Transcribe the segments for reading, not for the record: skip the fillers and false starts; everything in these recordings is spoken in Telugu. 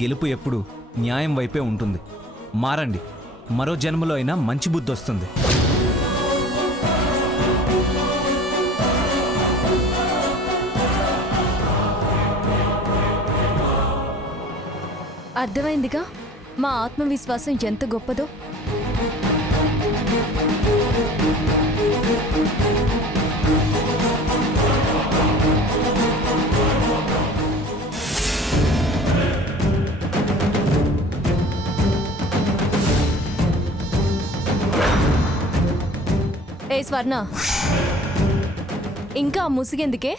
గెలుపు ఎప్పుడు న్యాయం వైపే ఉంటుంది. మారండి, మరో జన్మలో అయినా మంచి బుద్ధి వస్తుంది. అర్థమైందిగా మా ఆత్మవిశ్వాసం ఎంత గొప్పదో. ఏ స్వర్ణ, ఇంకా ముసిగెందుకే?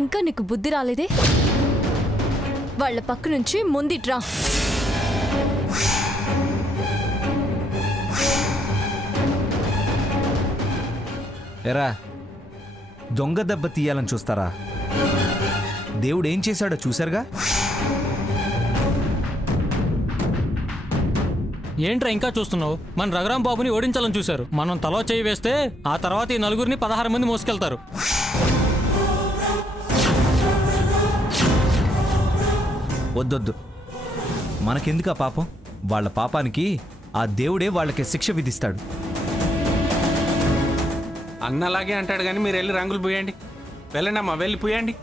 ఇంకా నీకు బుద్ధి రాలేదే? వాళ్ళ పక్క నుంచి ముందిట్రా. ఎరా, దొంగ దెబ్బ తీయాలని చూస్తారా? దేవుడు ఏం చేశాడో చూశారుగా. ఏంట్రా ఇంకా చూస్తున్నావు? మన రఘురాం బాబుని ఓడించాలని చూశారు. మనం తలో చేయి వేస్తే ఆ తర్వాత ఈ నలుగురిని 16 మంది మోసుకెళ్తారు. వద్దొద్దు, మనకెందుకు ఆ పాపం? వాళ్ళ పాపానికి ఆ దేవుడే వాళ్ళకి శిక్ష విధిస్తాడు. అన్నలాగే అంటాడు కానీ మీరు వెళ్ళి రంగులు పూయండి. వెళ్ళండి అమ్మా, వెళ్ళి పూయండి.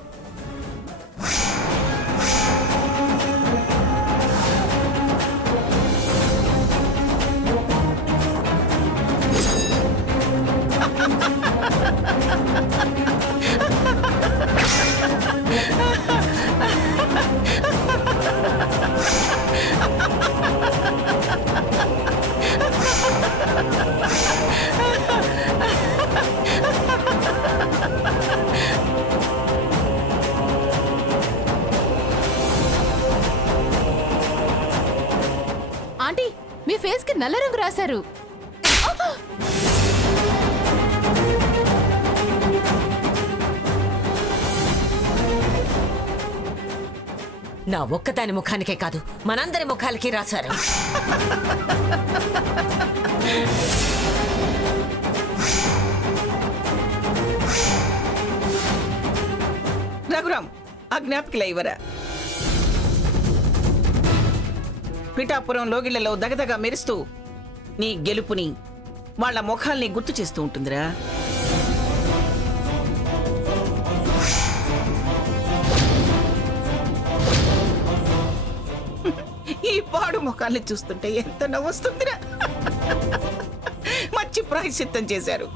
ఆంటీ, మీ ఫేస్ కి నల్ల రంగు రాశారు. నా ఒక్కదాని ముఖానికే కాదు, మనందరి ముఖాలకి రాశారు. రఘురాం, ఆ జ్ఞాపికల ఇవరా. పిఠాపురం లోగిళ్లలో దగదగ మెరుస్తూ నీ గెలుపుని వాళ్ళ ముఖాల్ని గుర్తు చేస్తూ ఉంటుందిరా. ఈ పాడు ముఖాల్ని చూస్తుంటే ఎంత నవ్వొస్తుందిరా. మంచి ప్రాయశ్చిత్తం చేశారు.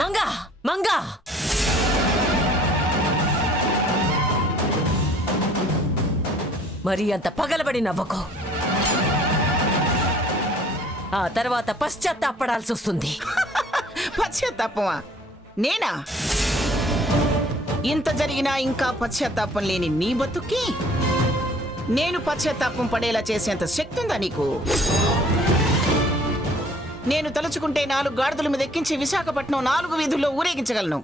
మంగా మంగా, మరి అంత పగలబడి నవ్వకో. ఆ తర్వాత పశ్చాత్తాపడాల్సి వస్తుంది. పశ్చాత్తాపమా? నేనా? ఇంత జరిగినా ఇంకా పశ్చాత్తాపం లేని నీ బతుక్కి నేను పశ్చాత్తాపం పడేలా చేసేంత శక్తి ఉందా నీకు? నేను తలుచుకుంటే 4 గాడిదల మీద ఎక్కించి విశాఖపట్నం 4 వీధుల్లో ఊరేగించగలను.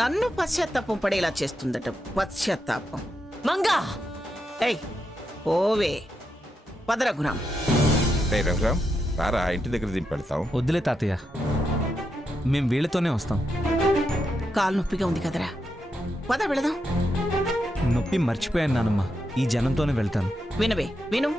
నన్ను పశ్చాత్తాపం పడేలా చేస్తుందట పశ్చాత్తాపం. మంగా, ఏయ్ ఓవే, పద రఘురాం. రఘురాం రారా, ఇంటి దగ్గర దింపెడతాం. వద్దులే తాతయ్య, మేం వీళ్ళతోనే వస్తాం. కాలు నొప్పిగా ఉంది కదరా, పద వెళదాం. నొప్పి మర్చిపోయాను నానమ్మ, ఈ జనంతోనే వెళ్తాను. వినవే, విను.